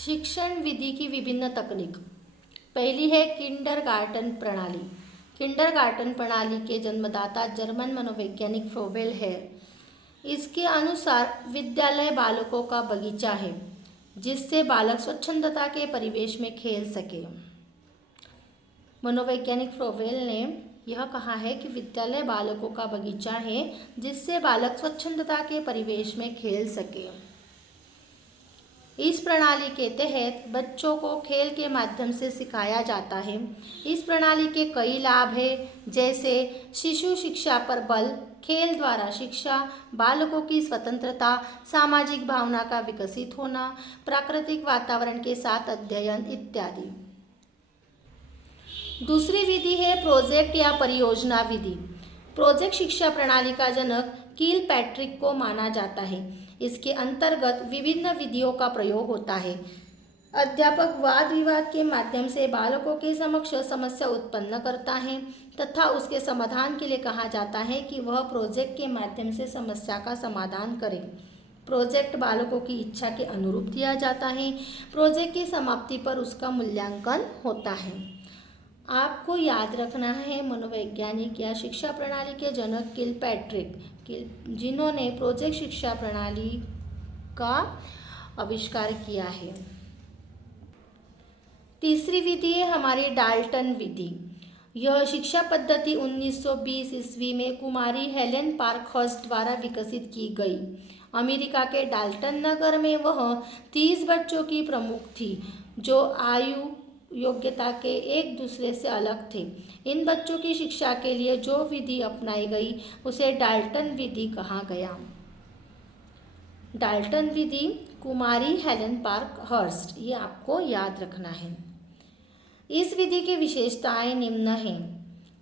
शिक्षण विधि की विभिन्न तकनीक। पहली है किंडरगार्टन प्रणाली। किंडरगार्टन प्रणाली के जन्मदाता जर्मन मनोवैज्ञानिक फ्रोबेल है। इसके अनुसार विद्यालय बालकों का बगीचा है जिससे बालक स्वच्छंदता के परिवेश में खेल सके। मनोवैज्ञानिक फ्रोबेल ने यह कहा है कि विद्यालय बालकों का बगीचा है जिससे बालक स्वच्छंदता के परिवेश में खेल सके। इस प्रणाली के तहत बच्चों को खेल के माध्यम से सिखाया जाता है। इस प्रणाली के कई लाभ हैं, जैसे शिशु शिक्षा पर बल, खेल द्वारा शिक्षा, बालकों की स्वतंत्रता, सामाजिक भावना का विकसित होना, प्राकृतिक वातावरण के साथ अध्ययन इत्यादि। दूसरी विधि है प्रोजेक्ट या परियोजना विधि। प्रोजेक्ट शिक्षा प्रणाली का जनक किल पैट्रिक को माना जाता है। इसके अंतर्गत विभिन्न विधियों का प्रयोग होता है। अध्यापक वाद विवाद के माध्यम से बालकों के समक्ष समस्या उत्पन्न करता है तथा उसके समाधान के लिए कहा जाता है कि वह प्रोजेक्ट के माध्यम से समस्या का समाधान करे। प्रोजेक्ट बालकों की इच्छा के अनुरूप दिया जाता है। प्रोजेक्ट की समाप्ति पर उसका मूल्यांकन होता है। आपको याद रखना है मनोवैज्ञानिक या शिक्षा प्रणाली के जनक किल पैट्रिक, जिन्होंने प्रोजेक्ट शिक्षा प्रणाली का आविष्कार किया है। तीसरी विधि है हमारी डाल्टन विधि। यह शिक्षा पद्धति 1920 ईस्वी में कुमारी हेलेन पार्कहर्स्ट द्वारा विकसित की गई। अमेरिका के डाल्टन नगर में वह 30 बच्चों की प्रमुख थी जो आयु योग्यता के एक दूसरे से अलग थे। इन बच्चों की शिक्षा के लिए जो विधि अपनाई गई उसे डाल्टन विधि कहा गया। डाल्टन विधि कुमारी हेलेन पार्कहर्स्ट, ये आपको याद रखना है। इस विधि की विशेषताएं निम्न हैं।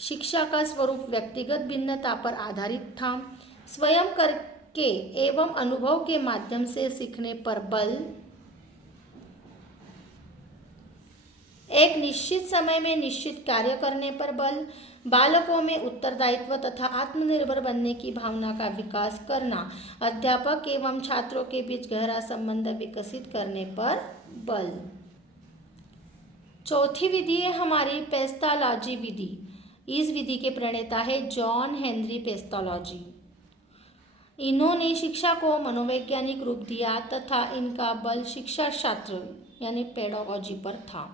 शिक्षा का स्वरूप व्यक्तिगत भिन्नता पर आधारित था। स्वयं करके एवं अनुभव के माध्यम से सीखने पर बल, एक निश्चित समय में निश्चित कार्य करने पर बल, बालकों में उत्तरदायित्व तथा आत्मनिर्भर बनने की भावना का विकास करना, अध्यापक एवं छात्रों के बीच गहरा संबंध विकसित करने पर बल। चौथी विधि है हमारी पेस्टोलॉजी विधि। इस विधि के प्रणेता है जॉन हेनरी पेस्टोलॉजी। इन्होंने शिक्षा को मनोवैज्ञानिक रूप दिया तथा इनका बल शिक्षा शास्त्र यानी पेडागोजी पर था।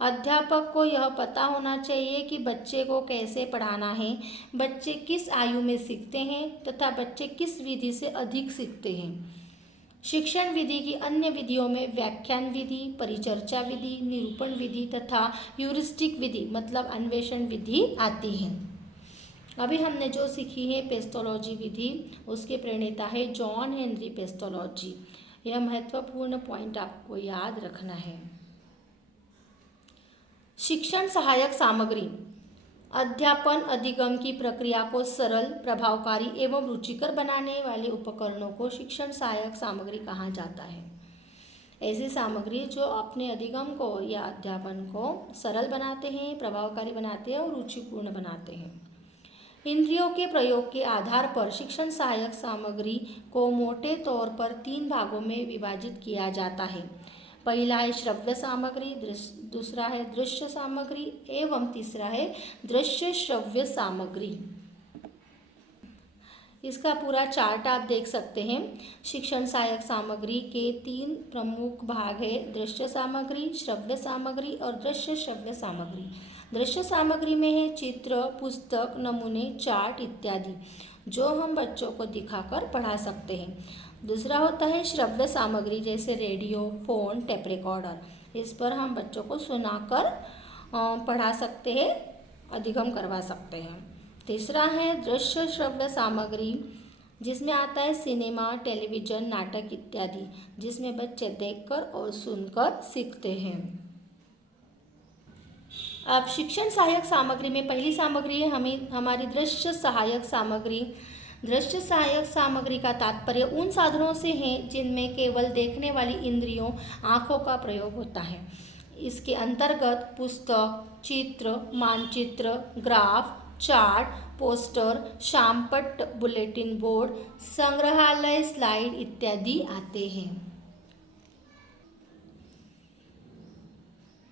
अध्यापक को यह पता होना चाहिए कि बच्चे को कैसे पढ़ाना है, बच्चे किस आयु में सीखते हैं तथा बच्चे किस विधि से अधिक सीखते हैं। शिक्षण विधि की अन्य विधियों में व्याख्यान विधि, परिचर्चा विधि, निरूपण विधि तथा ह्यूरिस्टिक विधि मतलब अन्वेषण विधि आती है। अभी हमने जो सीखी है पेस्टोलॉजी विधि, उसके प्रणेता है जॉन हेनरी पेस्टोलॉजी। यह महत्वपूर्ण पॉइंट आपको याद रखना है। शिक्षण सहायक सामग्री। अध्यापन अधिगम की प्रक्रिया को सरल, प्रभावकारी एवं रुचिकर बनाने वाले उपकरणों को शिक्षण सहायक सामग्री कहा जाता है। ऐसी सामग्री जो अपने अधिगम को या अध्यापन को सरल बनाते हैं, प्रभावकारी बनाते हैं और रुचिपूर्ण बनाते हैं। इंद्रियों के प्रयोग के आधार पर शिक्षण सहायक सामग्री को मोटे तौर पर 3 भागों में विभाजित किया जाता है। पहला है श्रव्य सामग्री, दूसरा है दृश्य सामग्री एवं तीसरा है दृश्य श्रव्य सामग्री। इसका पूरा चार्ट आप देख सकते हैं। शिक्षण सहायक सामग्री के 3 प्रमुख भाग है, दृश्य सामग्री, श्रव्य सामग्री और दृश्य श्रव्य सामग्री। दृश्य सामग्री में है चित्र, पुस्तक, नमूने, चार्ट इत्यादि जो हम बच्चों को दिखाकर पढ़ा सकते हैं। दूसरा होता है श्रव्य सामग्री जैसे रेडियो, फोन, टेप रिकॉर्डर। इस पर हम बच्चों को सुनाकर पढ़ा सकते हैं, अधिगम करवा सकते हैं। तीसरा है दृश्य श्रव्य सामग्री जिसमें आता है सिनेमा, टेलीविज़न, नाटक इत्यादि, जिसमें बच्चे देखकर और सुनकर सीखते हैं। अब शिक्षण सहायक सामग्री में पहली सामग्री है हमारी दृश्य सहायक सामग्री। दृश्य सहायक सामग्री का तात्पर्य उन साधनों से है जिनमें केवल देखने वाली इंद्रियों, आँखों का प्रयोग होता है। इसके अंतर्गत पुस्तक, चित्र, मानचित्र, ग्राफ, चार्ट, पोस्टर, शामपट्ट, बुलेटिन बोर्ड, संग्रहालय, स्लाइड इत्यादि आते हैं।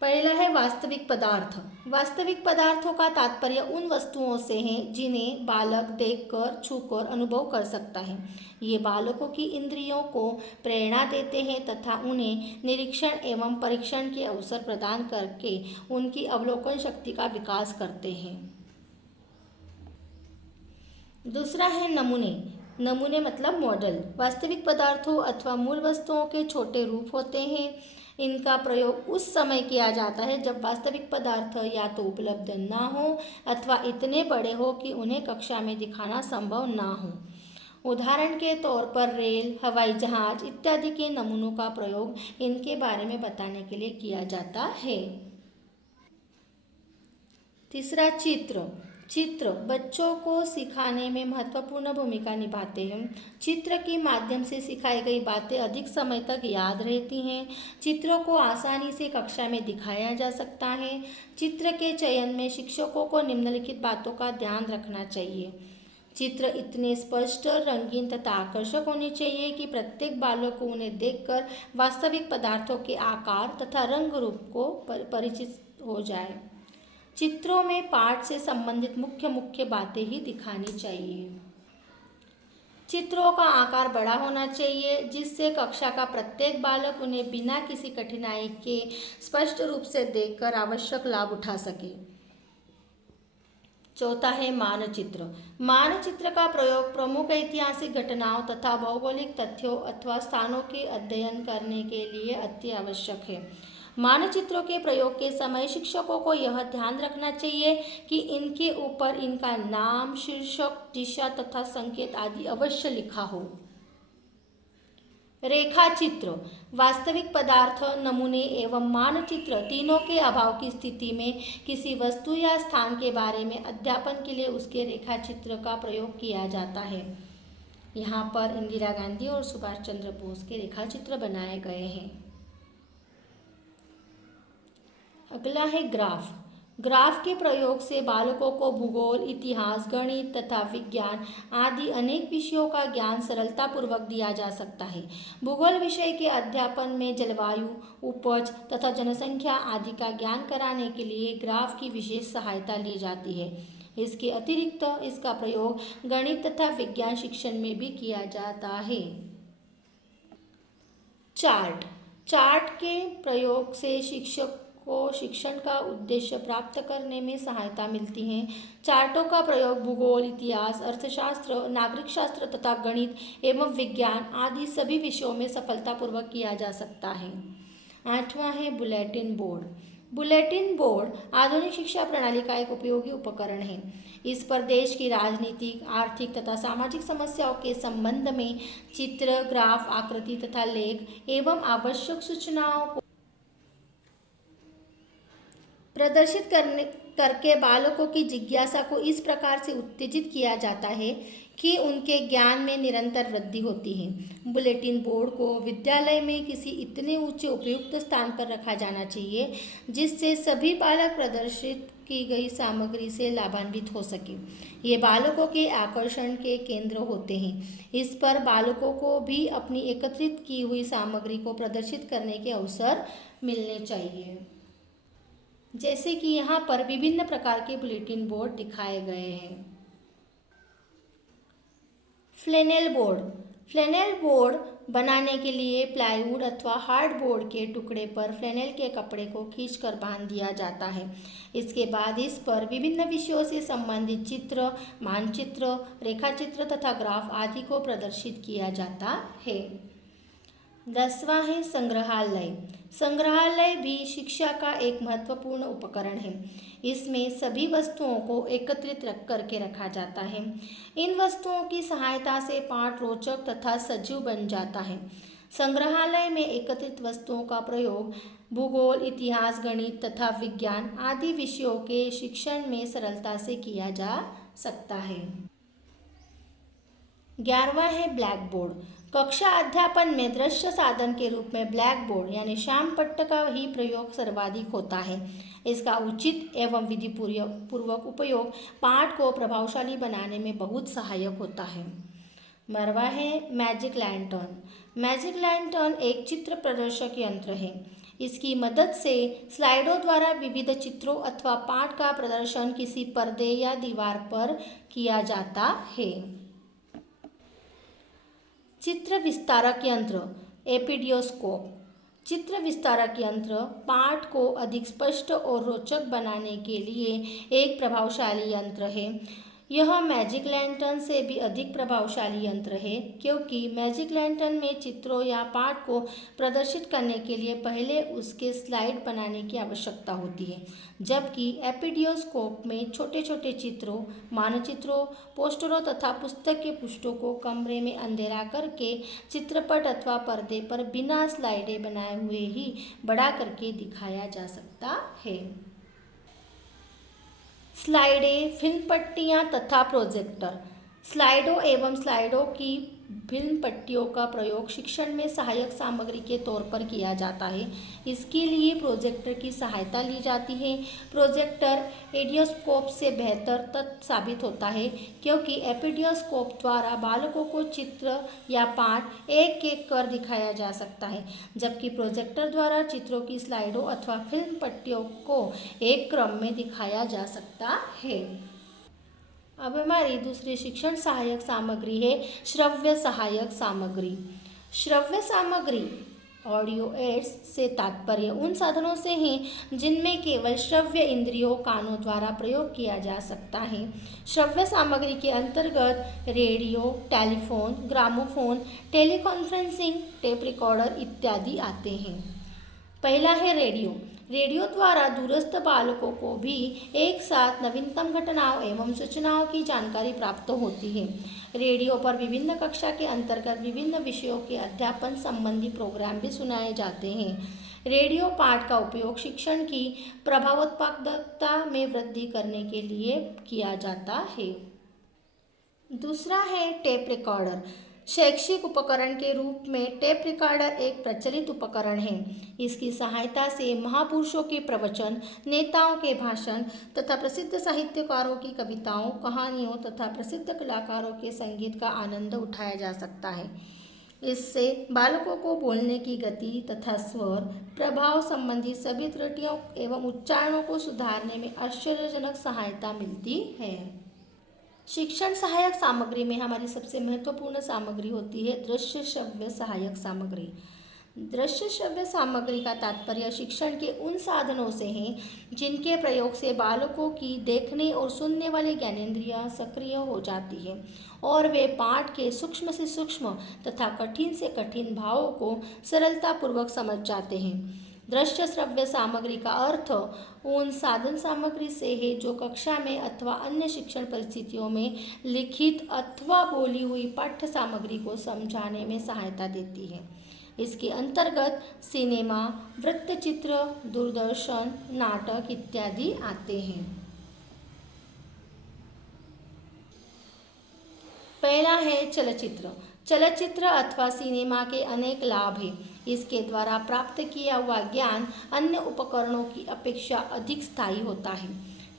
पहला है वास्तविक पदार्थ। वास्तविक पदार्थों का तात्पर्य उन वस्तुओं से है जिन्हें बालक देखकर, छूकर अनुभव कर सकता है। ये बालकों की इंद्रियों को प्रेरणा देते हैं तथा उन्हें निरीक्षण एवं परीक्षण के अवसर प्रदान करके उनकी अवलोकन शक्ति का विकास करते हैं। दूसरा है नमूने। नमूने मतलब मॉडल। वास्तविक पदार्थों अथवा मूल वस्तुओं के छोटे रूप होते हैं। इनका प्रयोग उस समय किया जाता है जब वास्तविक पदार्थ या तो उपलब्ध ना हो अथवा इतने बड़े हो कि उन्हें कक्षा में दिखाना संभव ना हो। उदाहरण के तौर पर रेल, हवाई जहाज इत्यादि के नमूनों का प्रयोग इनके बारे में बताने के लिए किया जाता है। तीसरा चित्र। चित्र बच्चों को सिखाने में महत्वपूर्ण भूमिका निभाते हैं। चित्र के माध्यम से सिखाई गई बातें अधिक समय तक याद रहती हैं। चित्रों को आसानी से कक्षा में दिखाया जा सकता है। चित्र के चयन में शिक्षकों को निम्नलिखित बातों का ध्यान रखना चाहिए। चित्र इतने स्पष्ट, रंगीन तथा आकर्षक होने चाहिए कि प्रत्येक बालक को उन्हें देखकर वास्तविक पदार्थों के आकार तथा रंग रूप को परिचित हो जाए। चित्रों में पाठ से संबंधित मुख्य बातें ही दिखानी चाहिए। चित्रों का आकार बड़ा होना चाहिए जिससे कक्षा का प्रत्येक बालक उन्हें बिना किसी कठिनाई के स्पष्ट रूप से देखकर आवश्यक लाभ उठा सके। चौथा है मानचित्र। मानचित्र का प्रयोग प्रमुख ऐतिहासिक घटनाओं तथा भौगोलिक तथ्यों अथवा स्थानों के अध्ययन करने के लिए अति आवश्यक है। मानचित्रों के प्रयोग के समय शिक्षकों को यह ध्यान रखना चाहिए कि इनके ऊपर इनका नाम, शीर्षक, दिशा तथा संकेत आदि अवश्य लिखा हो। रेखाचित्र। वास्तविक पदार्थ, नमूने एवं मानचित्र तीनों के अभाव की स्थिति में किसी वस्तु या स्थान के बारे में अध्यापन के लिए उसके रेखाचित्र का प्रयोग किया जाता है। यहाँ पर इंदिरा गांधी और सुभाष चंद्र बोस के रेखाचित्र बनाए गए हैं। अगला है ग्राफ। ग्राफ के प्रयोग से बालकों को भूगोल, इतिहास, गणित तथा विज्ञान आदि अनेक विषयों का ज्ञान सरलतापूर्वक दिया जा सकता है। भूगोल विषय के अध्यापन में जलवायु, उपज तथा जनसंख्या आदि का ज्ञान कराने के लिए ग्राफ की विशेष सहायता ली जाती है। इसके अतिरिक्त इसका प्रयोग गणित तथा विज्ञान शिक्षण में भी किया जाता है। चार्ट। चार्ट के प्रयोग से शिक्षक को शिक्षण का उद्देश्य प्राप्त करने में सहायता मिलती है। चार्टों का प्रयोग भूगोल, इतिहास, अर्थशास्त्र, नागरिक शास्त्र तथा गणित एवं विज्ञान आदि सभी विषयों में सफलतापूर्वक किया जा सकता है। आठवां है बुलेटिन बोर्ड। बुलेटिन बोर्ड आधुनिक शिक्षा प्रणाली का एक उपयोगी उपकरण है। इस पर देश की राजनीतिक, आर्थिक तथा सामाजिक समस्याओं के संबंध में चित्र, ग्राफ, आकृति तथा लेख एवं आवश्यक सूचनाओं को प्रदर्शित करके बालकों की जिज्ञासा को इस प्रकार से उत्तेजित किया जाता है कि उनके ज्ञान में निरंतर वृद्धि होती है। बुलेटिन बोर्ड को विद्यालय में किसी इतने ऊंचे उपयुक्त स्थान पर रखा जाना चाहिए जिससे सभी बालक प्रदर्शित की गई सामग्री से लाभान्वित हो सके। ये बालकों के आकर्षण के केंद्र होते हैं। इस पर बालकों को भी अपनी एकत्रित की हुई सामग्री को प्रदर्शित करने के अवसर मिलने चाहिए। जैसे कि यहाँ पर विभिन्न प्रकार के बुलेटिन बोर्ड दिखाए गए हैं। फ्लैनेल बोर्ड। फ्लैनेल बोर्ड बनाने के लिए प्लाईवुड अथवा हार्डबोर्ड के टुकड़े पर फ्लैनेल के कपड़े को खींचकर बांध दिया जाता है। इसके बाद इस पर विभिन्न विषयों से संबंधित चित्र, मानचित्र, रेखाचित्र तथा ग्राफ आदि को प्रदर्शित किया जाता है। 10वां है संग्रहालय। संग्रहालय भी शिक्षा का एक महत्वपूर्ण उपकरण है। इसमें सभी वस्तुओं को एकत्रित करके रखा जाता है। इन वस्तुओं की सहायता से पाठ रोचक तथा सजीव बन जाता है। संग्रहालय में एकत्रित वस्तुओं का प्रयोग भूगोल, इतिहास, गणित तथा विज्ञान आदि विषयों के शिक्षण में सरलता से किया जा सकता है। 11वां है ब्लैक बोर्ड। कक्षा अध्यापन में दृश्य साधन के रूप में ब्लैक बोर्ड यानी श्याम पट्ट का ही प्रयोग सर्वाधिक होता है। इसका उचित एवं विधिपूर्वक उपयोग पाठ को प्रभावशाली बनाने में बहुत सहायक होता है। 12वां है मैजिक लैंटर्न। मैजिक लैंटर्न एक चित्र प्रदर्शक यंत्र है। इसकी मदद से स्लाइडों द्वारा विविध चित्रों अथवा पाठ का प्रदर्शन किसी पर्दे या दीवार पर किया जाता है। चित्र विस्तारक यंत्र एपिडियोस्कोप। चित्र विस्तारक यंत्र पाठ को अधिक स्पष्ट और रोचक बनाने के लिए एक प्रभावशाली यंत्र है। यह मैजिक लैंटर्न से भी अधिक प्रभावशाली यंत्र है, क्योंकि मैजिक लैंटर्न में चित्रों या पाठ को प्रदर्शित करने के लिए पहले उसके स्लाइड बनाने की आवश्यकता होती है, जबकि एपिडियोस्कोप में छोटे छोटे चित्रों, मानचित्रों, पोस्टरों तथा पुस्तक के पृष्ठों को कमरे में अंधेरा करके चित्रपट अथवा पर्दे पर बिना स्लाइडें बनाए हुए ही बड़ा करके दिखाया जा सकता है। स्लाइडें, फिल्म पट्टियाँ तथा प्रोजेक्टर। स्लाइडों एवं स्लाइडों की फिल्म पट्टियों का प्रयोग शिक्षण में सहायक सामग्री के तौर पर किया जाता है। इसके लिए प्रोजेक्टर की सहायता ली जाती है। प्रोजेक्टर एपिडियोस्कोप से बेहतर साबित होता है, क्योंकि एपिडियोस्कोप द्वारा बालकों को चित्र या पाठ एक एक कर दिखाया जा सकता है, जबकि प्रोजेक्टर द्वारा चित्रों की स्लाइडों अथवा फिल्म पट्टियों को एक क्रम में दिखाया जा सकता है। अब हमारी दूसरी शिक्षण सहायक सामग्री है श्रव्य सहायक सामग्री। श्रव्य सामग्री ऑडियो एड्स से तात्पर्य उन साधनों से हैं जिनमें केवल श्रव्य इंद्रियों कानों द्वारा प्रयोग किया जा सकता है। श्रव्य सामग्री के अंतर्गत radio, telephone, gramophone, teleconferencing, tape recorder इत्यादि आते हैं। पहला है रेडियो। रेडियो द्वारा दूरस्थ बालकों को भी एक साथ नवीनतम घटनाओं एवं सूचनाओं की जानकारी प्राप्त होती है। रेडियो पर विभिन्न कक्षा के अंतर्गत विभिन्न विषयों के अध्यापन संबंधी प्रोग्राम भी सुनाए जाते हैं। रेडियो पाठ का उपयोग शिक्षण की प्रभावोत्पादकता में वृद्धि करने के लिए किया जाता है। दूसरा है टेप रिकॉर्डर। शैक्षिक उपकरण के रूप में टेप रिकॉर्डर एक प्रचलित उपकरण है। इसकी सहायता से महापुरुषों के प्रवचन, नेताओं के भाषण तथा प्रसिद्ध साहित्यकारों की कविताओं, कहानियों तथा प्रसिद्ध कलाकारों के संगीत का आनंद उठाया जा सकता है। इससे बालकों को बोलने की गति तथा स्वर, प्रभाव संबंधी सभी त्रुटियों एवं उच्चारणों को सुधारने में आश्चर्यजनक सहायता मिलती है। शिक्षण सहायक सामग्री में हमारी सबसे महत्वपूर्ण सामग्री होती है दृश्य श्रव्य सहायक सामग्री। दृश्य श्रव्य सामग्री का तात्पर्य शिक्षण के उन साधनों से है जिनके प्रयोग से बालकों की देखने और सुनने वाली ज्ञानेंद्रियां सक्रिय हो जाती है और वे पाठ के सूक्ष्म से सूक्ष्म तथा कठिन से कठिन भावों को सरलतापूर्वक समझ जाते हैं। दृश्य श्रव्य सामग्री का अर्थ उन साधन सामग्री से है जो कक्षा में अथवा अन्य शिक्षण परिस्थितियों में लिखित अथवा बोली हुई पाठ्य सामग्री को समझाने में सहायता देती है। इसके अंतर्गत सिनेमा, वृत्तचित्र, दूरदर्शन, नाटक इत्यादि आते हैं। पहला है चलचित्र। चलचित्र अथवा सिनेमा के अनेक लाभ हैं। इसके द्वारा प्राप्त किया हुआ ज्ञान अन्य उपकरणों की अपेक्षा अधिक स्थायी होता है,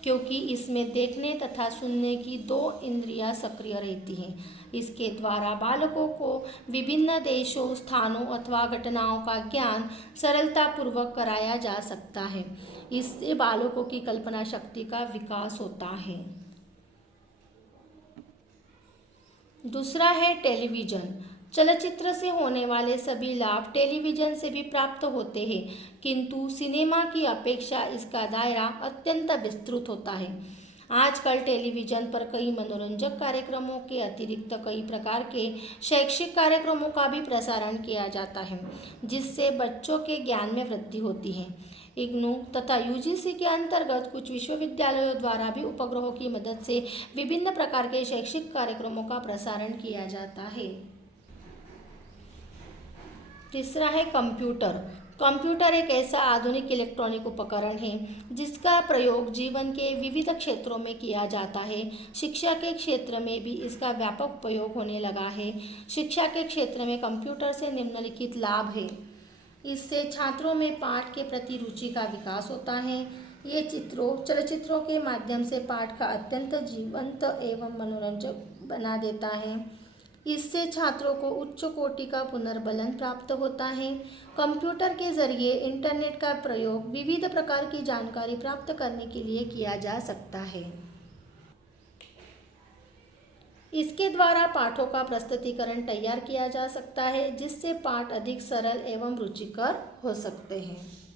क्योंकि इसमें देखने तथा सुनने की दो इंद्रियां सक्रिय रहती हैं। इसके द्वारा बालकों को विभिन्न देशों, स्थानों अथवा घटनाओं का ज्ञान सरलतापूर्वक कराया जा सकता है। इससे बालकों की कल्पना शक्ति का विकास होता है। दूसरा है टेलीविज़न। चलचित्र से होने वाले सभी लाभ टेलीविज़न से भी प्राप्त होते हैं, किंतु सिनेमा की अपेक्षा इसका दायरा अत्यंत विस्तृत होता है। आजकल टेलीविज़न पर कई मनोरंजक कार्यक्रमों के अतिरिक्त कई प्रकार के शैक्षिक कार्यक्रमों का भी प्रसारण किया जाता है, जिससे बच्चों के ज्ञान में वृद्धि होती है। इग्नू तथा यूजीसी के अंतर्गत कुछ विश्वविद्यालयों द्वारा भी उपग्रहों की मदद से विभिन्न प्रकार के शैक्षिक कार्यक्रमों का प्रसारण किया जाता है। तीसरा है कंप्यूटर। कंप्यूटर एक ऐसा आधुनिक इलेक्ट्रॉनिक उपकरण है जिसका प्रयोग जीवन के विविध क्षेत्रों में किया जाता है। शिक्षा के क्षेत्र में भी इसका व्यापक प्रयोग होने लगा है। शिक्षा के क्षेत्र में कंप्यूटर से निम्नलिखित लाभ है। इससे छात्रों में पाठ के प्रति रुचि का विकास होता है। ये चलचित्रों के माध्यम से पाठ का अत्यंत जीवंत एवं मनोरंजक बना देता है। इससे छात्रों को उच्च कोटि का पुनर्बलन प्राप्त होता है। कंप्यूटर के जरिए इंटरनेट का प्रयोग विविध प्रकार की जानकारी प्राप्त करने के लिए किया जा सकता है। इसके द्वारा पाठों का प्रस्तुतिकरण तैयार किया जा सकता है, जिससे पाठ अधिक सरल एवं रुचिकर हो सकते हैं।